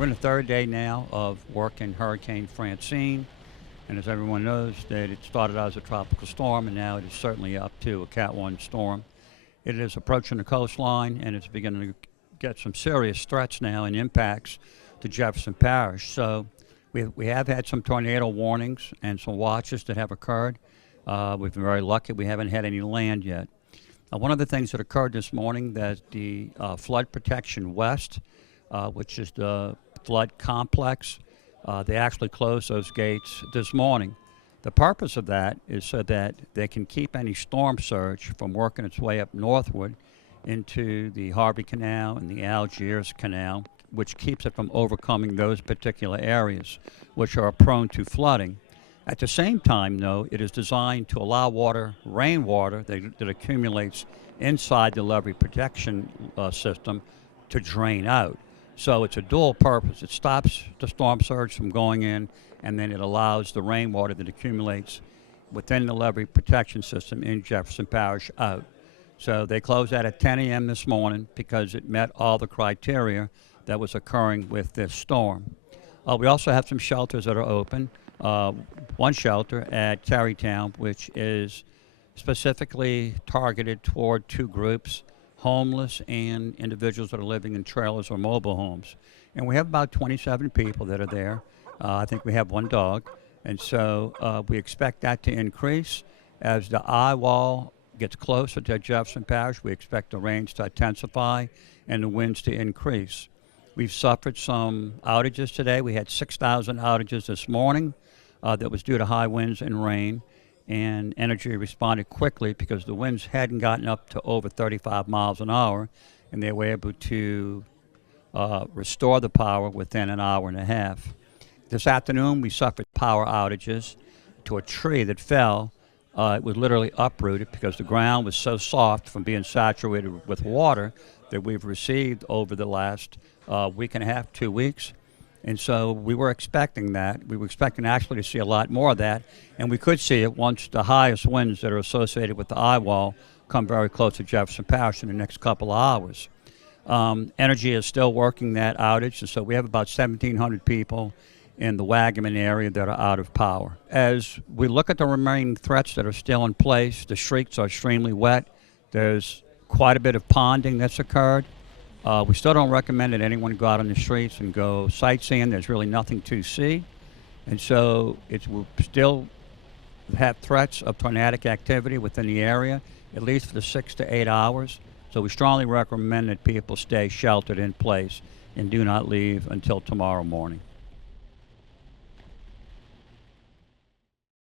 We're in the third day now of working Hurricane Francine, and as everyone knows, that it started out as a tropical storm, and now it is certainly up to a Cat 1 storm. It is approaching the coastline, and it's beginning to get some serious threats now and impacts to Jefferson Parish. So we have had some tornado warnings and some watches that have occurred. We've been very lucky we haven't had any land yet. One of the things that occurred this morning, that the Flood Protection West, which is the flood complex, they actually closed those gates this morning. The purpose of that is so that they can keep any storm surge from working its way up northward into the Harvey Canal and the Algiers Canal, which keeps it from overcoming those particular areas, which are prone to flooding. At the same time, though, it is designed to allow rainwater that accumulates inside the levee protection system to drain out. So it's a dual purpose. It stops the storm surge from going in, and then it allows the rainwater that accumulates within the levee protection system in Jefferson Parish out. So they closed that at 10 a.m. this morning because it met all the criteria that was occurring with this storm. We also have some shelters that are open. One shelter at Tarrytown, which is specifically targeted toward two groups, homeless and individuals that are living in trailers or mobile homes. And we have about 27 people that are there. I think we have one dog. And so we expect that to increase. As the eye wall gets closer to Jefferson Parish, we expect the rains to intensify and the winds to increase. We've suffered some outages today. We had 6,000 outages this morning that was due to high winds and rain. And Energy responded quickly because the winds hadn't gotten up to over 35 miles an hour, and they were able to restore the power within an hour and a half. This afternoon, we suffered power outages to a tree that fell. It was literally uprooted because the ground was so soft from being saturated with water that we've received over the last week and a half, 2 weeks. And so we were expecting that. We were expecting actually to see a lot more of that, and we could see it once the highest winds that are associated with the eye wall come very close to Jefferson Parish in the next couple of hours. Energy is still working that outage, and so we have about 1,700 people in the Wagaman area that are out of power. As we look at the remaining threats that are still in place, the streets are extremely wet. There's quite a bit of ponding that's occurred. We still don't recommend that anyone go out on the streets and go sightseeing. There's really nothing to see. And so we'll still have threats of tornadic activity within the area, at least for the 6 to 8 hours. So we strongly recommend that people stay sheltered in place and do not leave until tomorrow morning.